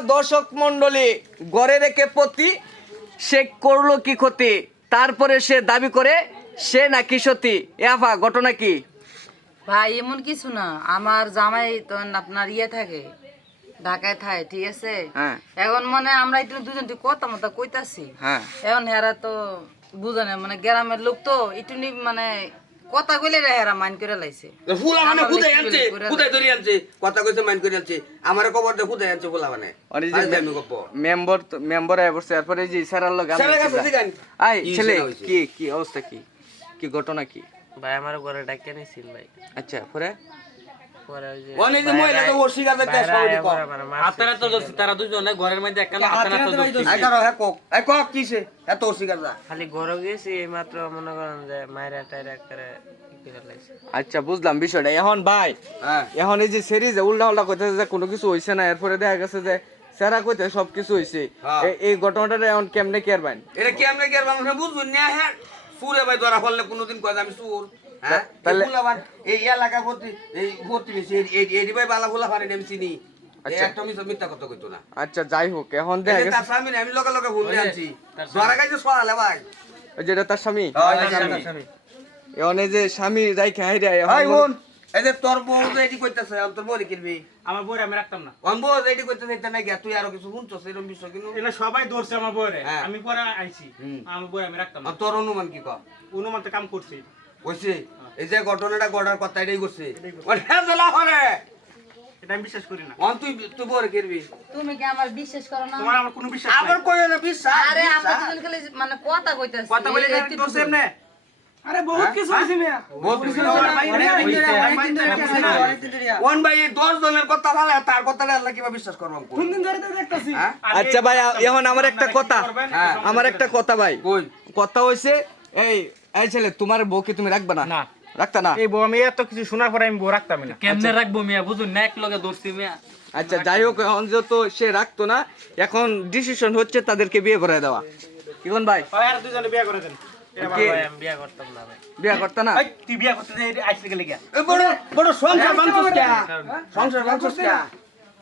দর্শক মন্ডলী গড়ে রেখে পতি সে করল কি ক্ষতি? তারপরে সে দাবি করে সে নাকি সতী? এফা ঘটনা কি? ভাই এমন কিছু না। আমার জামাই তো আপনার ইয়ে থাকে ঢাকায় থাকে ঠিক আছে? হ্যাঁ। এখন মানে আমরা একটু দুজন কথা মতো কইতাছি। হ্যাঁ। এখন হেরা তো বুঝে না মানে গ্রামের লোক তো এটুনি মানে কথা কইলে রে হেরা মাইন করে লাইছে। ফুলা মানে খুদাই আনছে খুদাই ধরে আনছে কথা কইছে মাইন করে আনছে। আমারে কবর দে খুদাই আনছে ফুলা মানে। আর এই যে আরে আমি গপ্প মেম্বার মেম্বার আয় বসে এই যে। আই কি ছেলে? কি কি অবস্থা কি? কি ঘটনা কি? ভাই আমার ঘরে ডাকিয়ে নিছিল ভাই। আচ্ছা পরে? আচ্ছা বুঝলাম বিষয়টা। এখন ভাই হ্যাঁ। এখন এই যে সিরিজ উল্টা উল্টা কইতেছে যে কোনো কিছু হইছে না এরপরে দেখা গেছে যে স্যারা কইতে সব কিছু হইছে। হ্যাঁ। এই ঘটনাটা এখন কেমনে কেয়ারবেন এটা কেমনে কি আর মানুষ বুঝুন না হ্যাঁ। সুরে ভাই ধরা ফেললে কোনোদিন কয় আমি সুর হ্যাঁ তাহলে- তাহলে এই এলাকা ভর্তি এই ভর্তি বেশি এই এই ভাই বালা ফুলা পারে আমি চিনি আচ্ছা। না। আচ্ছা যাই হোক এখন এই দেখা যে গেছে। তার স্বামী না, আমি লগে লগে ভুল আনছি ধরা খাইছে সরালে ভাই। ওই যেটা তার স্বামী? হ্যাঁ, এখন এই যে স্বামী যাই খাই রে এই যে তোর বউ যে এটি কইতাছে তোর বউ কিনবি? আমার বউরে আমি রাখতাম না। অন বউ এটি কইতাছে এটা নাই গিয়া তুই আরও কিছু শুনছস এরকম বিষয় কিন্তু সবাই ধরছে আমার বউরে। হ্যাঁ। আমি পরে আইছি। আমার বউরে আমি রাখতাম না। তোর অনুমান কি কর? অনুমান তো কাম করছি। কইছে এই যে ঘটনাটা গড়ার কথা এটাই করছে ওর হ্যাঁ জ্বালা হরে! এটা আমি বিশ্বাস করি না। অন তুই তুই বউ কিনবি তুমি কি আমার বিশ্বাস করো না? তোমার আমার কোনো বিশ্বাস আবার কইও না বিশ্বাস আরে আমরা দুজন খালি মানে কথা কইতাছি। কথা বলে এই তো সেমনে। আরে বহুত কিছু হইছে মিয়া। বহুত কিছু আমার ভাই রে, অনেক হইছে, হইছে। আমার ভাই রে, হইছে না। ওয়ান ভাই এই দশ জনের কথা ভালো তার কথাটা আল্লাহ কীভাবে বিশ্বাস করব কোন দিন ধরে তো দেখতাছি। হ্যাঁ? আচ্ছা ভাই। এখন আমার একটা কথা। হ্যাঁ। আমার একটা কথা ভাই। কথা হইছে এই এই ছেলে তোমার বউকে তুমি রাখবে না? না। রাখতা না? এই বউ আমি এত কিছু শোনার পরে আমি বউ রাখতামই না। কেমনে রাখব মিয়া? বুঝুন না এক লগে ধরছি মিয়া। আচ্ছা যাই হোক এখন যেহেতু সে রাখতো না এখন ডিসিশন হচ্ছে তাদেরকে বিয়ে করে দেওয়া। কি কোন ভাই? ভাই আর দুজনে বিয়ে করে দেন। বিয়া করতাম না ভাই। বিয়ে করতে না? তুই বিয়ে করতে আইসলে গেলে গিয়া বড় বড় সংসার বানছস কে? সংসার বানছস কে?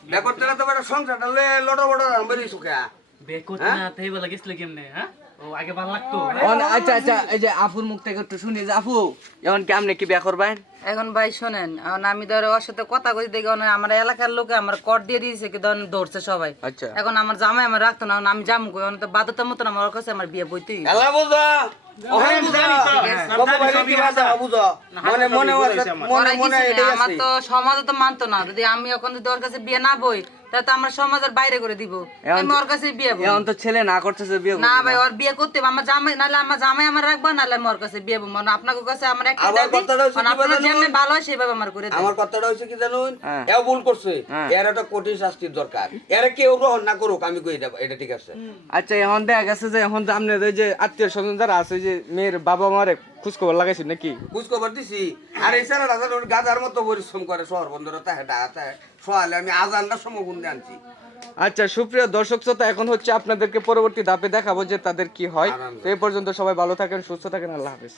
বে করতে না তো বড় সংসারটা লে লড় বড় বেরি সুখা বে করতে না তাই বলা গেছিল কেমনে হ্যাঁ? ও আগে ভালো লাগতো? অন- আচ্ছা আচ্ছা এই যে আফুর মুখ থেকে একটু শুনি যে আপু এখন কি আপনি কি বিয়ে করবেন? এখন ভাই শোনেন এখন আমি ধরে ওর সাথে কথা কই দেখি আমার এলাকার লোকে আমার কর দিয়ে দিয়েছে কি ধরেন ধরছে সবাই। আচ্ছা। এখন আমার জামাই আমার রাখতো না আমি জামু কই? তো বাধ্যতার মতন আমার কাছে আমার বিয়ে। এলা বুঝা? মনে মনে মনে মনে নেই, আমার তো সমাজে তো মানতো না। যদি আমি এখন যদি ওর কাছে বিয়ে না বই তাহলে তো আমার সমাজের বাইরে করে দিব। আমি ওর কাছে বিয়ে এখন তো ছেলে না করতেছে বিয়ে না ভাই ওর বিয়ে করতে আমার জামাই নাহলে আমার জামাই আমার রাখব নাহলে আমি ওর কাছে বিয়ে মানে আপনাকে কাছে আমার একটা আমার কথাটা হচ্ছে কি আপনার বলেন? ভালো হয় সেভাবে আমার করে দেন। আমার কথাটা হচ্ছে কি জানুন? হ্যাঁ। এও ভুল করছে। হ্যাঁ। এর একটা কঠিন শাস্তির দরকার। এর কেউ গ্রহণ না করুক আমি কই এটা এটা ঠিক আছে। আচ্ছা এখন দেখা গেছে যে এখন তো আপনার যে আত্মীয় স্বজন যারা আছে যে মেয়ের বাবা মারে খোঁজ লাগাইছি লাগাইছেন নাকি? বুঝ খবর দিছি। আর এই সারা রাজা গাজার মতো পরিশ্রম করে শহর বন্দর তাহে তাহে সোয়ালে আমি আজানটা সমগুণ দিয়ে আনছি। আচ্ছা সুপ্রিয় দর্শক শ্রোতা এখন হচ্ছে আপনাদেরকে পরবর্তী ধাপে দেখাবো যে তাদের কি হয়। তো এই পর্যন্ত সবাই ভালো থাকেন সুস্থ থাকেন আল্লাহ হাফেজ।